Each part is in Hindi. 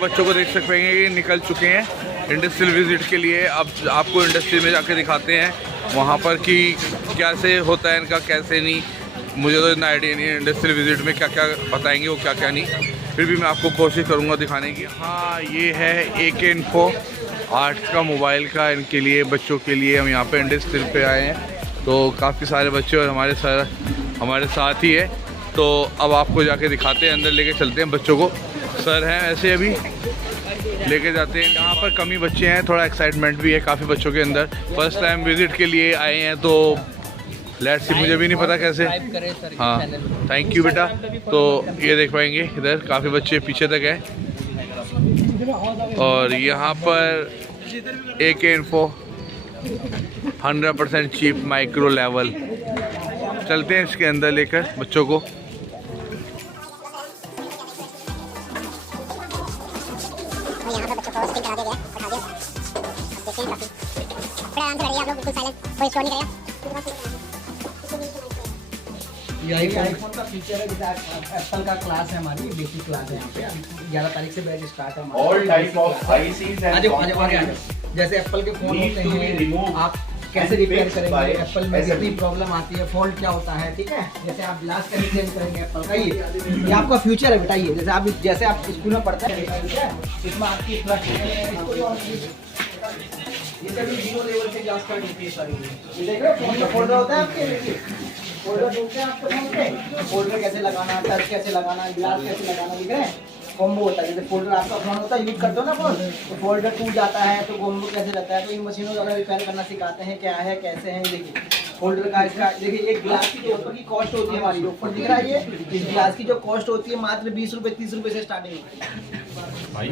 बच्चों को देख सकते हैं कि निकल चुके हैं इंडस्ट्रियल विजिट के लिए। अब आपको इंडस्ट्री में जाके दिखाते हैं वहाँ पर कि कैसे होता है इनका, कैसे नहीं। मुझे तो इतना आइडिया नहीं है इंडस्ट्रियल विजिट में क्या क्या बताएंगे वो क्या क्या नहीं, फिर भी मैं आपको कोशिश करूँगा दिखाने की। हाँ, ये है AK इन्फो आर्ट्स का मोबाइल का, इनके लिए बच्चों के लिए हम यहाँ पे इंडस्ट्रियल पे आए हैं। तो काफ़ी सारे बच्चे और हमारे सर हमारे साथ ही है। तो अब आपको जाके दिखाते हैं, अंदर लेके चलते हैं बच्चों को। सर हैं ऐसे अभी लेके जाते हैं। यहाँ पर कम ही बच्चे हैं, थोड़ा एक्साइटमेंट भी है काफ़ी बच्चों के अंदर। फर्स्ट टाइम विज़िट के लिए आए हैं तो लेट्स सी, मुझे भी नहीं पता कैसे। हाँ, थैंक यू बेटा। तो ये देख पाएंगे इधर काफ़ी बच्चे पीछे तक हैं। और यहाँ पर AK info 100% cheap micro level. चलते हैं इसके अंदर लेकर बच्चों को। यही आईफोन का फीचर है, जैसे एप्पल का क्लास है, हमारी बेसिक क्लास है। यहाँ पे 11 तारीख से बैच स्टार्ट है। All type of ICs and जैसे एप्पल के फोन होते हैं, आप कैसे रिपेयर करेंगे, एप्पल में कितनी प्रॉब्लम आती है, फॉल्ट क्या होता है, ठीक है। जैसे आप ग्लास कैसे चेंज करेंगे एप्पल का, ये आपका फ्यूचर है बेटा। ये जैसे आप स्कूल में पढ़ते हैं, इसमें आपकी ये सभी 0 लेवल से क्लास कर देती है सारी। ये देख रहे हो, फोन में फोल्डर होता है आपके, फोल्डर ढूंढते हैं आपको फोन पे, फोल्डर कैसे लगाना, टच कैसे लगाना, ग्लास कैसे लगाना, दिख रहे हैं। कॉम्बो होता है, जैसे फोल्डर आपका फोन होता है, यूज करते हो ना फोन, तो फोल्डर टूट जाता है तो कॉम्बो कैसे रहता है। तो इन मशीनों को अगर रिपेयर करना सिखाते हैं, क्या है कैसे है। देखिए फोल्डर का इसका देखिए, एक ग्लास की जो ऊपर की कॉस्ट होती है हमारी, ऊपर दिख रहा है ये, इस ग्लास की जो कॉस्ट होती है मात्र 20 रुपये 30 रुपये से स्टार्टिंग होती है भाई।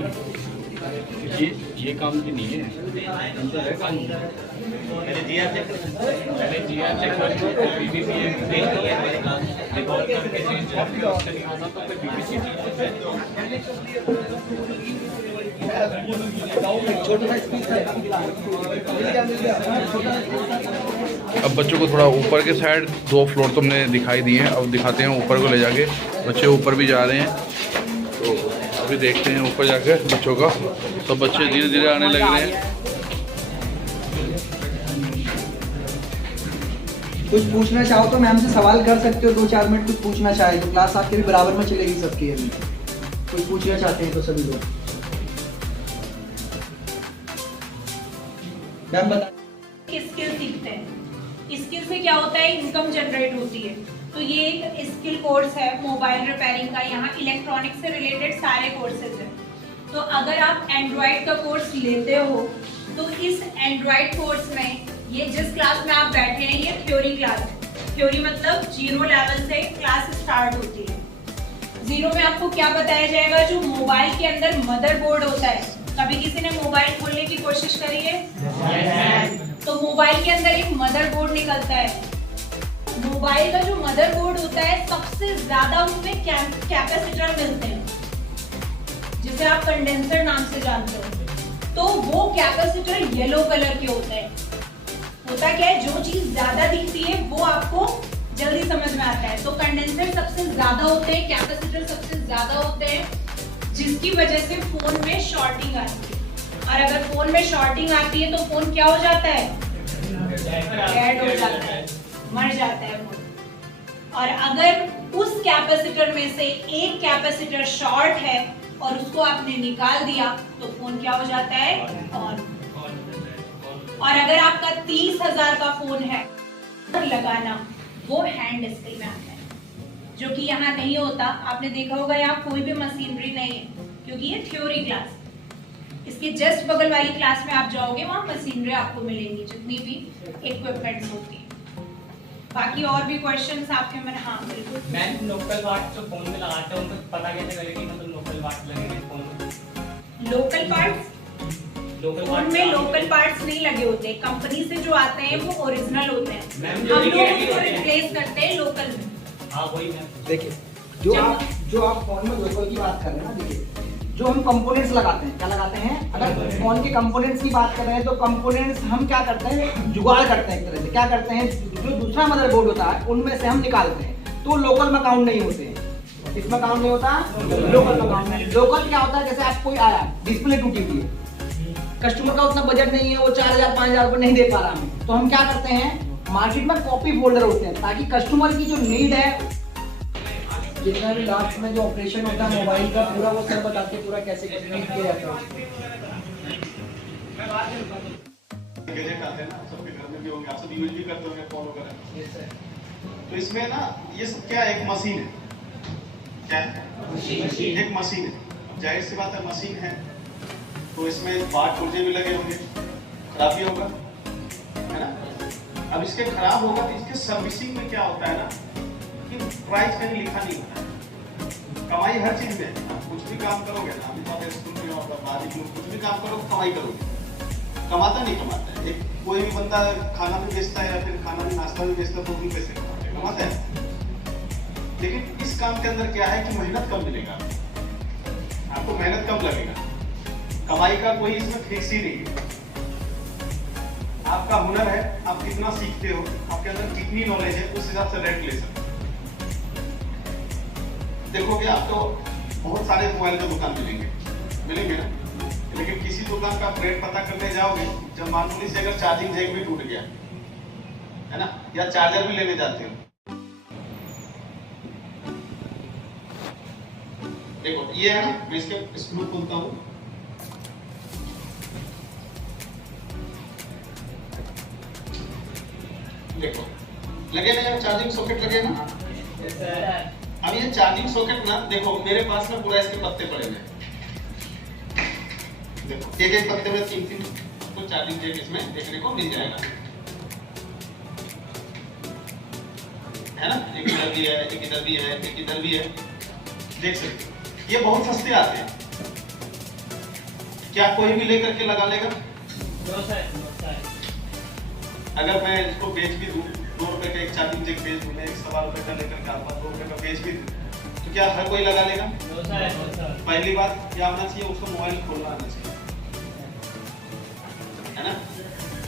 ये काम की नहीं है, पहले जीआर चेक अब बच्चों को थोड़ा ऊपर के साइड 2 फ्लोर तुमने दिखाई दिए हैं, अब दिखाते हैं ऊपर को ले जाके। बच्चे ऊपर भी जा रहे हैं, तो अभी देखते हैं ऊपर जाकर बच्चों का। तो बच्चे धीरे धीरे आने लग रहे हैं। कुछ पूछना चाहो तो मैम से सवाल कर सकते हो, 2-4 मिनट कुछ पूछना चाहे तो। क्लास आपके भी बराबर में चलेगी सबकी। अभी कुछ पूछना चाहते हैं तो सभी लोग मैम बता। स्किल सीखते हैं, स्किल से क्या होता है, इनकम जनरेट होती है। तो ये एक स्किल कोर्स है मोबाइल रिपेयरिंग का। यहाँ इलेक्ट्रॉनिक से रिलेटेड सारे कोर्सेज हैं। तो अगर आप एंड्रॉयड का कोर्स लेते हो तो इस एंड्रॉयड कोर्स में ये जिस क्लास में आप बैठे हैं, ये थ्योरी क्लास है। थ्योरी मतलब 0 लेवल से क्लास स्टार्ट होती है। 0 में आपको क्या बताया जाएगा, जो मोबाइल के अंदर मदरबोर्ड होता है। कभी किसी ने मोबाइल खोलने की कोशिश करी है? तो मोबाइल के अंदर एक मदरबोर्ड निकलता है। मोबाइल का जो मदरबोर्ड होता है, सबसे ज्यादा उसमें कैपेसिटर मिलते हैं, जिसे आप कंडेंसर नाम से जानते हो। तो वो कैपेसिटर येलो कलर के होते हैं। होता क्या है, जो चीज ज्यादा दिखती है वो आपको जल्दी समझ में आता है। तो कंडेंसर सबसे ज्यादा होते हैं, कैपेसिटर सबसे ज्यादा होते हैं, जिसकी वजह से फोन में शॉर्टिंग आती है। और अगर फोन में शॉर्टिंग आती है तो फोन क्या हो जाता है, डेड हो जाता है, मर जाता है फोन। और अगर उस कैपेसिटर में से एक कैपेसिटर शॉर्ट है और उसको आपने निकाल दिया तो फोन क्या हो जाता है, ऑन। और अगर आपका 30,000 का फोन है, लगाना वो हैंड स्किल में आता है, जो कि यहाँ नहीं होता। आपने देखा होगा यहाँ कोई भी मशीनरी नहीं है, क्योंकि ये थ्योरी क्लास। इसके जस्ट बगल वाली क्लास में आप जाओगे, वहाँ मशीनरी आपको मिलेंगी, जितनी भी इक्विपमेंट्स होती है। बाकी और भी क्वेश्चंस आपके मन? हाँ बिल्कुल। मैम, लोकल पार्ट जो फोन में लगाते हैं उनको पता कैसे करेंगे, मतलब लोकल पार्ट लगेंगे फोन में? लोकल पार्ट्स फोन में लोकल पार्ट्स नहीं लगे होते। कंपनी से जो आते हैं वो ओरिजिनल होते हैं, हम लोग उसको रिप्लेस करते हैं लोकल में। हाँ वही मैम। देखिए, जो आप फोन में लोकल की बात कर रहे हैं ना, देखिए जो हम कंपोनेंट्स लगाते हैं, क्या लगाते हैं, अगर फोन के कंपोनेंट्स की बात कर रहे हैं तो कंपोनेंट्स हम क्या करते हैं, जुगाड़ करते हैं एक तरह से। क्या करते हैं, जो दूसरा मदरबोर्ड होता है उनमें से हम निकालते हैं, तो लोकल में काउंट नहीं होते हैं। इसमें काम नहीं होता, लोकल का काम है। लोकल क्या होता है, जैसे आप कोई आया, डिस्प्ले टूटी हुई है, कस्टमर का उतना बजट नहीं है, वो 4000 5000 रुपए नहीं दे पा रहा हमें, तो हम क्या करते हैं, मार्केट में कॉपी फोल्डर होते हैं, ताकि कस्टमर की जो नीड है, जितना भी लास्ट में जो ऑपरेशन होता है मोबाइल का पूरा, वो सब बताते हैं पूरा कैसे कैसे किया जाता है। गैजेट आते हैं ना, सबके घर में भी होंगे, आप सब यूज भी करते होंगे, फॉलो करें। तो इसमें ना ये सब क्या है, एक मशीन है, क्या है, एक मशीन है। जाहिर सी बात है मशीन है, तो इसमें पार्ट पुर्जे भी लगे होंगे, खराब भी होगा, है ना। अब इसके खराब होगा तो इसके सर्विसिंग में क्या होता है ना, कि प्राइस कहीं लिखा नहीं होता है। कमाई हर चीज में, कुछ भी काम करोगे ना, अभी तो आप स्कूल में हो, कुछ भी काम करोगे कमाई करोगे, कमाता नहीं कमाता है। एक कोई भी बंदा खाना भी बेचता है या फिर खाना भी नाश्ता भी बेचता है तो भी पैसे कमाता है। लेकिन इस काम के अंदर क्या है कि मेहनत कम मिलेगा, आपको मेहनत कम लगेगा, कमाई का कोई इसमें फिक्स ही नहीं है। आपका हुनर है, आप कितना सीखते हो, आपके अंदर कितनी नॉलेज है, उस हिसाब से रेट ले सकते हो। देखोगे आप तो बहुत सारे मोबाइल के दुकान मिलेंगे ना, लेकिन किसी दुकान का आप रेट पता करने जाओगे, जब मामूली से अगर चार्जिंग जैक भी टूट गया है ना, या चार्जर भी लेने जाते हो, देखो ये है ना, मैं इसके स्क्रू खोलता हूँ, देखो लगे ना, चार्जिंग सॉकेट लगे ना। अब ये चार्जिंग सॉकेट ना, देखो मेरे पास ना पूरा इसके पत्ते पड़े हुए, देखो एक एक पत्ते में 3-3 तो चार्जिंग जैक इसमें देखने को मिल जाएगा, है ना। एक इधर भी है, एक इधर भी है, एक इधर भी है, देख सकते हो। ये बहुत सस्ते आते हैं, क्या कोई भी लेकर के लगा लेगा? अगर मैं इसको बेच भी दूं, 2 रुपए का एक चार्जिंग जैक बेच दूं, मैं 1.25 रुपए का लेकर के आता, 2 रुपए का बेच भी दूं, तो क्या हर कोई लगा लेगा? पहली बात क्या होना चाहिए, उसको मोबाइल खोलना आना चाहिए, है ना।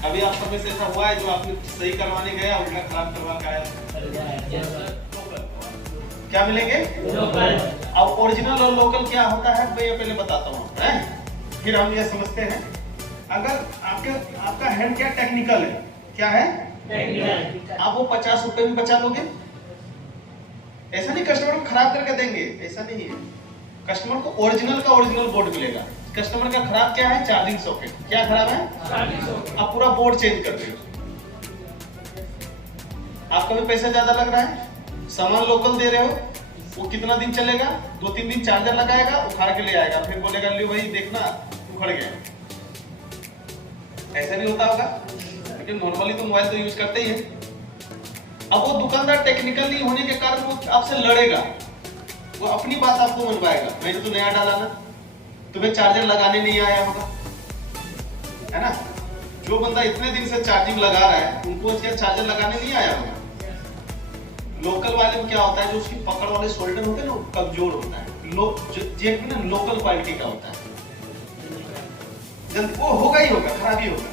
अभी आप सब में से ऐसा हुआ है जो आपने सही करवाने गया, उल्टा खराब करवा के आया, क्या मिलेंगे? अब ओरिजिनल और लोकल क्या होता है मैं ये पहले बताता हूँ, फिर हम ये समझते हैं। अगर आपका हैंड क्या टेक्निकल है, क्या है टेक्निकल, आप वो 50 रुपए भी बचा लोगे। ऐसा नहीं कस्टमर को खराब करके देंगे, ऐसा नहीं है। कस्टमर को ओरिजिनल का ओरिजिनल बोर्ड मिलेगा। कस्टमर का खराब क्या है, चार्जिंग सॉकेट। क्या खराब है, चार्जिंग सॉकेट। आप पूरा बोर्ड चेंज कर रहे हो, आपका भी पैसा ज्यादा लग रहा है, सामान लोकल दे रहे हो, वो कितना दिन चलेगा, 2-3 दिन चार्जर लगाएगा, उखाड़ के ले आएगा, फिर बोलेगा लो भाई देखना उखड़ गया। ऐसा नहीं होता होगा, लेकिन नॉर्मली तो मोबाइल तो यूज करते ही है। अब वो दुकानदार टेक्निकल नहीं होने के कारण वो आपसे लड़ेगा, वो अपनी बात आपको मनवाएगा, मैंने तो नया डाला ना, तुम्हें चार्जर लगाने नहीं आया होगा, है ना। जो बंदा इतने दिन से चार्जिंग लगा रहा है, उनको क्या चार्जर लगाने नहीं आया होगा। लोकल वाले में क्या होता है, जो उसकी पकड़ वाले शोल्डर होते हैं ना, कमजोर होता है, जेक में ना लोकल क्वालिटी का होता है, जल्दी वो होगा ही होगा, खराब ही होगा,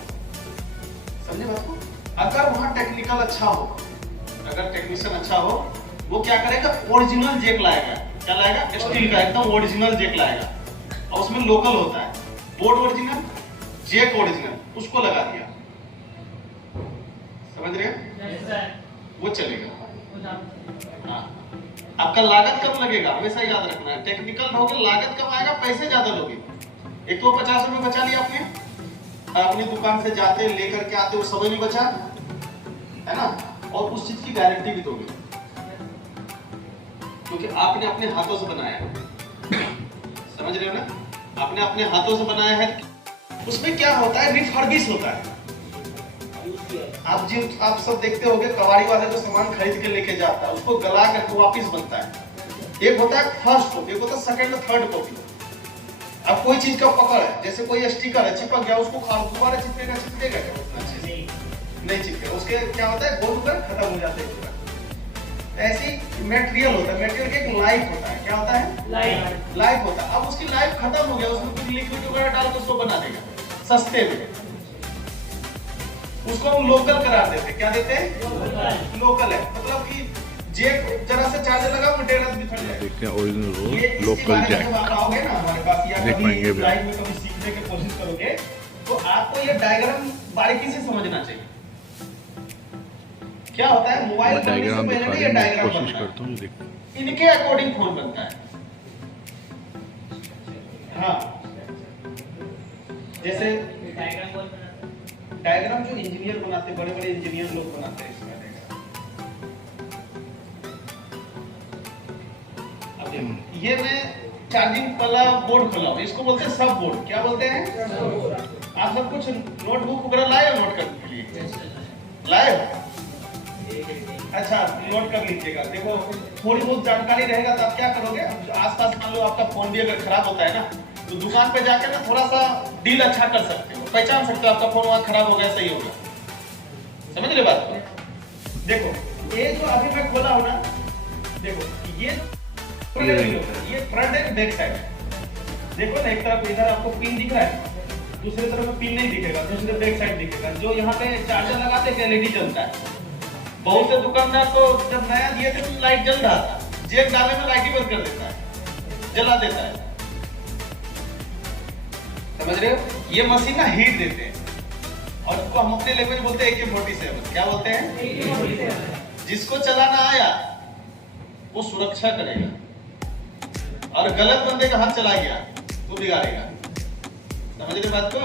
समझे बात को। अगर वहां टेक्निकल अच्छा हो, अगर टेक्नीशियन अच्छा हो, वो क्या करेगा, ओरिजिनल जेक लाएगा। क्या लाएगा, स्टील का एकदम ओरिजिनल जेक लाएगा, और उसमें लोकल होता है, बोर्ड ओरिजिनल, जेक ओरिजिनल, उसको लगा दिया, समझ रहे हैं, वो चलेगा। हाँ, आपका लागत कम लगेगा, हमेशा याद रखना है। टेक्निकल रहोगे, लागत कम आएगा, पैसे ज्यादा लोगे। एक तो 50 रुपए बचा लिया आपने, अपनी दुकान से जाते लेकर के आते, वो समय भी बचा, है ना, और उस चीज की गारंटी भी दोगे, क्योंकि आपने अपने हाथों से बनाया है, समझ रहे हो ना, आपने अपने हाथों से बनाया है। उसमें क्या होता है, रिफर्बिश होता है। आप सब देखते होंगे, कबाड़ी वाले जो सामान खरीद के लेके जाता है, उसको गला करके वापस बनता है। एक होता है फर्स्ट कॉपी, एक होता है सेकंड और थर्ड कॉपी। अब कोई चीज का पकड़ है, जैसे कोई स्टिकर है, चिपक गया, उसको दोबारा चिपकेगा नहीं चिपकेगा, उसके क्या होता है, गोल पर खत्म हो जाता है। ऐसी मटेरियल होता है, मटेरियल का एक लाइफ होता है। क्या होता है, लाइफ होता है। अब उसकी लाइफ खत्म हो गया, उसमें कुछ लिक्विड वगैरह डाल के उसको बना देगा सस्ते में, उसको हम लोकल करार देते। क्या देते हैं, लोकल है, मतलब कि जेक जरा से चार्जर लगा मेंटेनेंस भी थक जाएगा। देखते हैं ओरिजिनल ये रोल लोकल जैक जब आप आओगे ना हमारे पास या देख कभी पाएंगे भी। लाइव में कभी सीखने की कोशिश करोगे तो आपको ये डायग्राम बारीकी से समझना चाहिए। क्या होता है मोबाइल मैं बनने से डायग्राम पहले ना दिखाने ये की डायग्राम कोशिश बनता है, करता हूँ। देखो इनके अकॉर्डिंग फोन बनता है। हाँ जैसे डायग्राम कौन बनाता है? डायग्राम जो इंजीनियर बनाते, बड़े बड़े इंजीनियर लोग बनाते हैं इसका डायग्राम। अब देखो, ये मैं चार्जिंग वाला बोर्ड खोला हूं, इसको बोलते हैं सब बोर्ड। क्या बोलते हैं? आप सब कुछ नोटबुक वगैरह लाए हो नोट करने के लिए? लाए हो? अच्छा नोट कर लीजिएगा। देखो थोड़ी बहुत जानकारी रहेगा तो आप क्या करोगे, आसपास मान लो आपका फोन भी अगर खराब होता है ना तो दुकान पे जाकर ना थोड़ा सा डील अच्छा कर सकते हो, पहचान सकते हो आपका फोन वहां खराब हो गया सही हो गया। समझ रहे बात को? देखो ये जो अभी मैं खोला हूं ना, देखो ये फ्रंट एंड बैक साइड है। देखो ना एक तरफ इधर आपको पिन दिख रहा है, दूसरी तरफ पिन नहीं दिखेगा, दूसरे बैक साइड दिखेगा। जो यहाँ पे चार्जर लगाते हैं एलईडी जलता है। बहुत से दुकानदार तो जब नया दिए थे तो लाइट जल रहा था, जेब डालने में लाइट ही बंद कर देता है, जला देता है। समझ रहे हो? ये मशीन ना हीट देते हैं और उसको हम अपने लैंग्वेज बोलते हैं AK-47। क्या बोलते हैं? जिसको चलाना आया वो सुरक्षा करेगा और गलत बंदे का हाथ चला गया तो बिगाड़ेगा। समझ रहे बात को?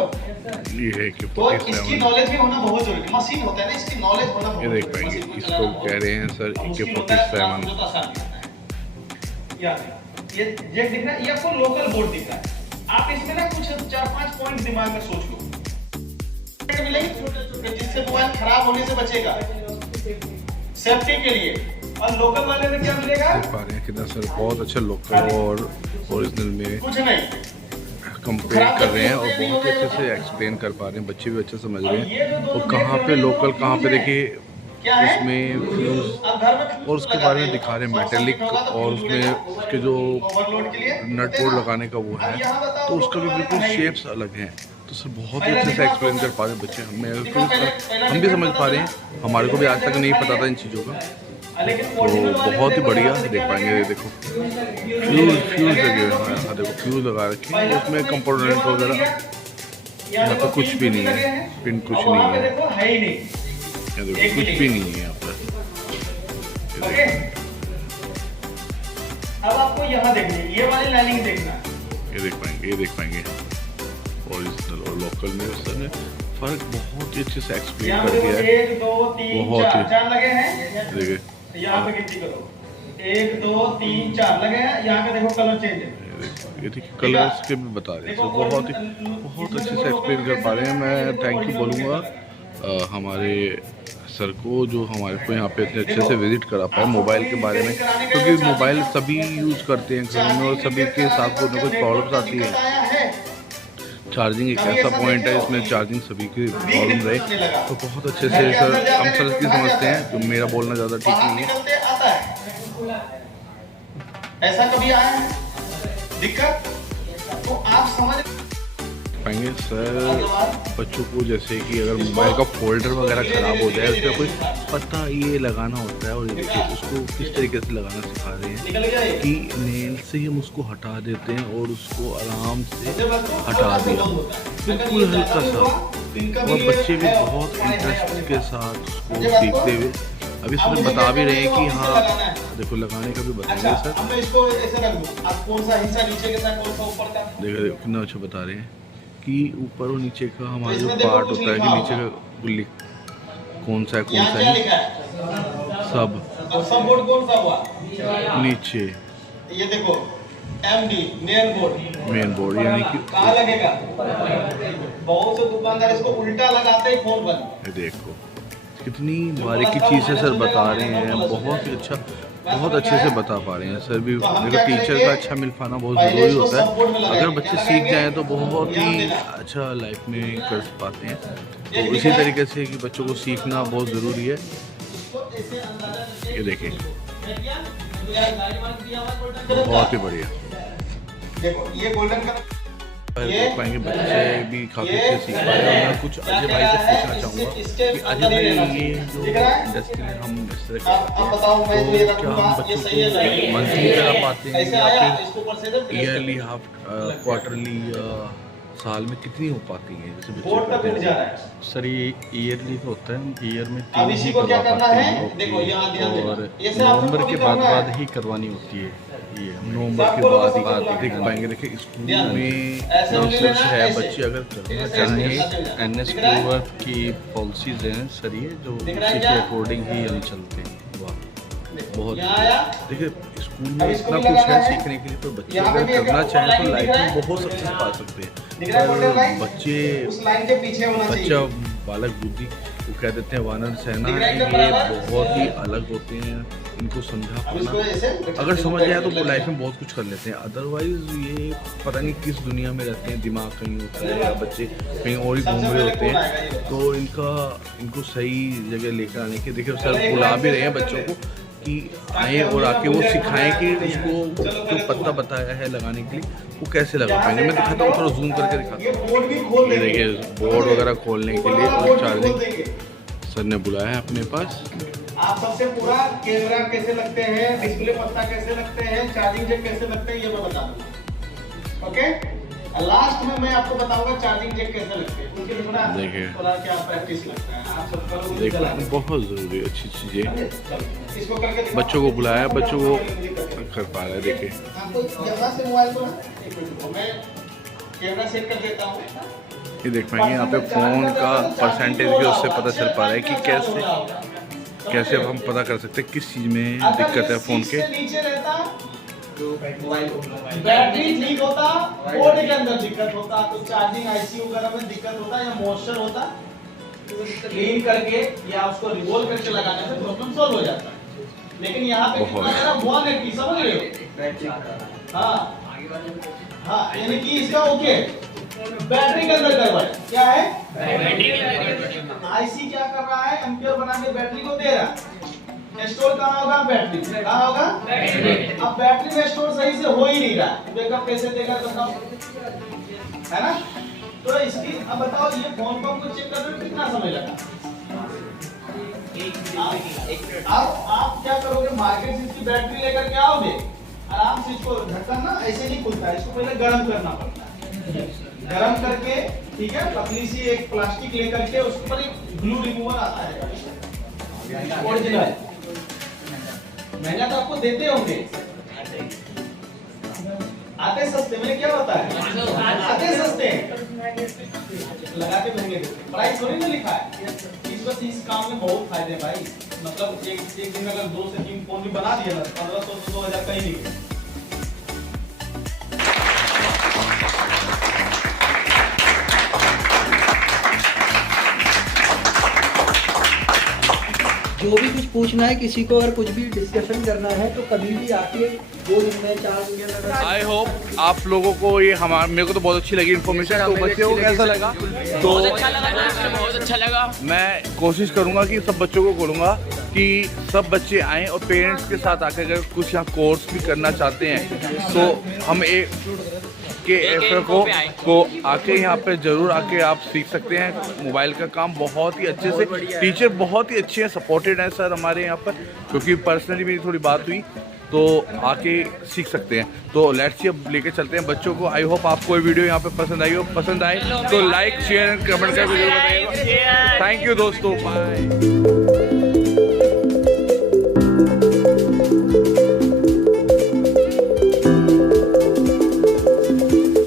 ये है कि तो इसकी नॉलेज भी होना बहुत जरूरी है। मशीन होता है ना, इसकी नॉलेज होना बहुत ये जरूरी देख है। पाएंगे, मशीन को इसको चलाना बहुत कह रहे हैं सर मुश्किल होता है, AK-47। समझौता आसान नहीं होता है। ये जेक दिख रहा है, ये आपको लोकल बोर्ड दिख रहा है। आप इसमें ना कुछ 4-5 पॉइंट दिमाग में सोच लो जिससे मोबाइल खराब होने से बचेगा, सेफ्टी के लिए। और लोकल वाले में क्या मिलेगा? देख पा रहे हैं कितना सर बहुत अच्छा लोकल और ओरिजिनल में कुछ नहीं, कंपेयर कर रहे हैं और बहुत ही अच्छे से एक्सप्लेन कर पा रहे हैं, बच्चे भी अच्छे समझ रहे हैं। और कहाँ पे लोकल, कहाँ पे देखिए क्या है? उसमें फ्यूज आप घर में और उसके बारे में दिखा रहे हैं, मेटेलिक और उसमें उसके जो ओवरलोड के लिए नट बोल्ट लगाने का वो है तो उसका भी बिल्कुल शेप्स अलग हैं। तो सर बहुत ही अच्छे से एक्सप्लेन कर पा रहे हैं बच्चे, हम भी समझ पा रहे हैं, हमारे को भी आज तक नहीं पता था इन चीज़ों का। तो बहुत ही बढ़िया देख पाएंगे। ये देखो फ्यूज लगे हुए हैं, हाँ देखो फ्यूज लगा रखे हैं, उसमें कंपोनेंट वगैरह यहाँ पर कुछ भी नहीं है, पिन कुछ नहीं है, ये देखो कुछ भी नहीं है यहाँ पर। ओके, अब आपको यहाँ देखना, ये वाली लाइनिंग देखना। ये देख पाएंगे ओरिजिनल और लोकल में सर ने फर्क बहुत ही अच्छे से एक्सप्लेन यहाँ कर पे दिया है। 1 2 3 बहुत ही 4 लगे हैं। देखिए यहाँ पे गिनती करो, 1 2 3 4 लगे हैं। यहाँ पे देखो कलर चेंज है। ये देखिए कलर्स के भी बता रहे हैं सर, बहुत अच्छे से एक्सप्लेन कर पा रहे हैं। मैं थैंक यू बोलूँगा हमारे सर को जो हमारे को यहाँ पे इतने अच्छे से विजिट करा पाए मोबाइल के बारे में, क्योंकि मोबाइल सभी यूज़ करते हैं घर में और सभी के साथ कुछ ना कुछ प्रॉब्लम्स आती है। चार्जिंग एक ऐसा पॉइंट है इसमें चार्जिंग सभी की प्रॉब्लम रहे तो बहुत अच्छे से सर हम सर की समझते हैं, तो मेरा बोलना ज़्यादा ठीक नहीं है। ऐसा कभी आया है दिक्कत तो आप समझ पाएंगे सर बच्चों को, जैसे कि अगर मोबाइल का फोल्डर वगैरह ख़राब हो जाए उसमें कोई पता ये लगाना होता है और ये देखिए उसको किस तरीके से लगाना सिखा रहे हैं कि नेल से ही हम उसको हटा देते हैं और उसको आराम से हटा दिया, बिल्कुल हल्का सा। और बच्चे भी बहुत इंटरेस्ट के साथ उसको सीखते हुए अभी सर बता भी रहे हैं कि हाँ देखो लगाने का भी बताएंगे सर। अब मैं इसको ऐसे रख दूं, आप कौन सा हिस्सा नीचे के साथ कौन सा ऊपर का? देखो कितना अच्छा बता रहे हैं कि ऊपर और नीचे का हमारा जो पार्ट होता है कि नीचे का गुल्ली कौन सा है कौन सा क्या है लिखा है? सब बोर्ड कौन सा हुआ? नीचे ये देखो MD मेन बोर्ड यानी कि कहाँ लगेगा? बहुत से दुकानदार इसको उल्टा लगाते ही फोन बंद। ये देखो कितनी बारीकी चीज़ें सर बता रहे हैं, बहुत ही अच्छा बहुत अच्छे से बता पा रहे हैं सर भी। देखो टीचर का अच्छा मिल पाना बहुत ज़रूरी होता है, अगर बच्चे सीख जाएं तो बहुत ही अच्छा लाइफ में कर पाते हैं। तो इसी तरीके से कि बच्चों को सीखना बहुत ज़रूरी है। ये देखिए बहुत ही बढ़िया। देखो ये गोल्डन का देख पाएंगे बच्चे भी काफ़ी अच्छे सीख पा रहे हैं। मैं कुछ अजय भाई से पूछना चाहूँगा कि अजय भाई ये जो इंडस्ट्री में हम इस तरह करते हैं तो क्या हम बच्चों को मंथली करा पाते हैं या फिर ईयरली हाफ क्वार्टरली साल में कितनी हो पाती है? जैसे बच्चे सर ये ईयरली का होता है, ईयर में अब 3 इसी ही को क्या करवा करना पाते है, हैं देखो यहाँ ध्यान देना। और ये सब आपको नवंबर के कॉपी करना है। बाद ही करवानी होती है ये। नवंबर के बाद देख पाएंगे। देखिए स्कूल में नर्सरी है, बच्चे अगर करना चाहें NS की पॉलिसीज हैं सर, ये जो उसी के अकॉर्डिंग ही हम चलते हैं। वाह बहुत देखिए स्कूल में इतना कुछ है सीखने के लिए, तो बच्चे अगर करना चाहें तो लाइफ में बहुत सक्सेस पा सकते हैं। पर बच्चे उस लाइन के पीछे होना चाहिए। बच्चा बालक बुद्धि वो कह देते हैं वानर सेना, ये बहुत ही अलग होते हैं। इनको समझा पाना अगर समझ जाए तो लाइफ में बहुत कुछ कर लेते हैं। अदरवाइज ये पता नहीं किस दुनिया में रहते हैं, दिमाग कहीं होता है या बच्चे कहीं और ही घूम रहे होते हैं। तो इनको सही जगह लेकर आने के, देखिए सर बुला भी रहे हैं बच्चों को कि आए और आके वो सिखाएं कि उसको जो पत्ता बताया है लगाने के लिए वो कैसे लगा पाएंगे। मैं दिखाता हूँ, थोड़ा जूम करके दिखाता हूँ। ये देखिए बोर्ड वगैरह खोलने के लिए और चार्जिंग सर ने बुलाया है अपने पास। आप सबसे पूरा कैमरा कैसे लगते हैं, डिस्प्ले पत्ता कैसे लगते हैं, चार्जिंग जैक कैसे लगते हैं, ये मैं बता दूंगा। ओके, लास्ट में मैं आपको बताऊंगा चार्जिंग जैक कैसे लगते हैं। उनके लिए थोड़ा क्या प्रैक्टिस लगता है, आप सब करोगे। देखो बहुत ज़रूरी अच्छी चीज़ें इसको करके बच्चों को बुलाया, बच्चों को कर पा रहे हैं। देखिए आपको यहाँ से मोबाइल को मैं कैमरा सेट कर देता हूँ। ये देख पाएंगे यहाँ पे फ़ोन का परसेंटेज भी उससे पता चल पा रहा है कि कैसे हम पता कर सकते हैं किस चीज़ में दिक्कत है फ़ोन के। नीचे रहता बैटरी ठीक होता, बोर्ड के अंदर दिक्कत होता, तो चार्जिंग IC वगैरह में दिक्कत होता या मॉइस्चर होता, क्लीन करके या उसको रिवॉल्व करके लगाने से प्रॉब्लम सॉल्व हो जाता है। लेकिन यहाँ पे कितना मेरा 180 समझ रहे हो? हाँ यानी कि इसका ओके बैटरी के अंदर करवाए क्या है, IC क्या कर रहा है, एम्पियर बना के बैटरी को दे रहा है। स्टोर कहाँ होगा, बैटरी कहाँ होगा, अब बैटरी में स्टोर सही से हो ही नहीं रहा, बैकअप कैसे देगा बताओ, है ना? तो इसकी अब बताओ ये फोन को हमको चेक करने में कितना समय लगा। अब आप क्या करोगे, मार्केट से इसकी बैटरी लेकर के आओगे, आराम से इसको ढक्कन ना ऐसे नहीं खुलता है, इसको पहले गर्म करना पड़ता है। गर्म करके ठीक है, पतली सी एक प्लास्टिक लेकर के उस पर एक ग्लू रिमूवर आता है ओरिजिनल, महंगा तो आपको देते होंगे, आते सस्ते में क्या होता है, आते सस्ते लगा के महंगे देते, प्राइस थोड़ी ना लिखा है। इस काम में बहुत फायदे भाई, मतलब एक दिन में अगर 2 से 3 फोन भी बना दिए ना 1500 से 2000 कहीं नहीं। जो भी कुछ पूछना है किसी को, अगर कुछ भी डिस्कशन करना है तो कभी भी आके 2 दिन में 4 दिन में। आई होप आप लोगों को ये मेरे को तो बहुत अच्छी लगी इन्फॉर्मेशन। तो बच्चों को कैसा लगा? तो बहुत अच्छा लगा। मैं कोशिश करूंगा कि सब बच्चों को बोलूँगा कि सब बच्चे आएँ और पेरेंट्स के साथ आकर अगर कुछ यहाँ कोर्स भी करना चाहते हैं तो हम को आके यहाँ पे ज़रूर आके आप सीख सकते हैं। मोबाइल का काम बहुत ही अच्छे से, टीचर बहुत ही अच्छे हैं, सपोर्टेड हैं सर हमारे यहाँ पर, क्योंकि पर्सनली मेरी थोड़ी बात हुई तो आके सीख सकते हैं। तो लेट्स सी अब लेके चलते हैं बच्चों को। आई होप आपको ये वीडियो यहाँ पे पसंद आई हो, पसंद आए तो लाइक शेयर एंड कमेंट करके जरूर बताइएगा। थैंक यू दोस्तों, बाय।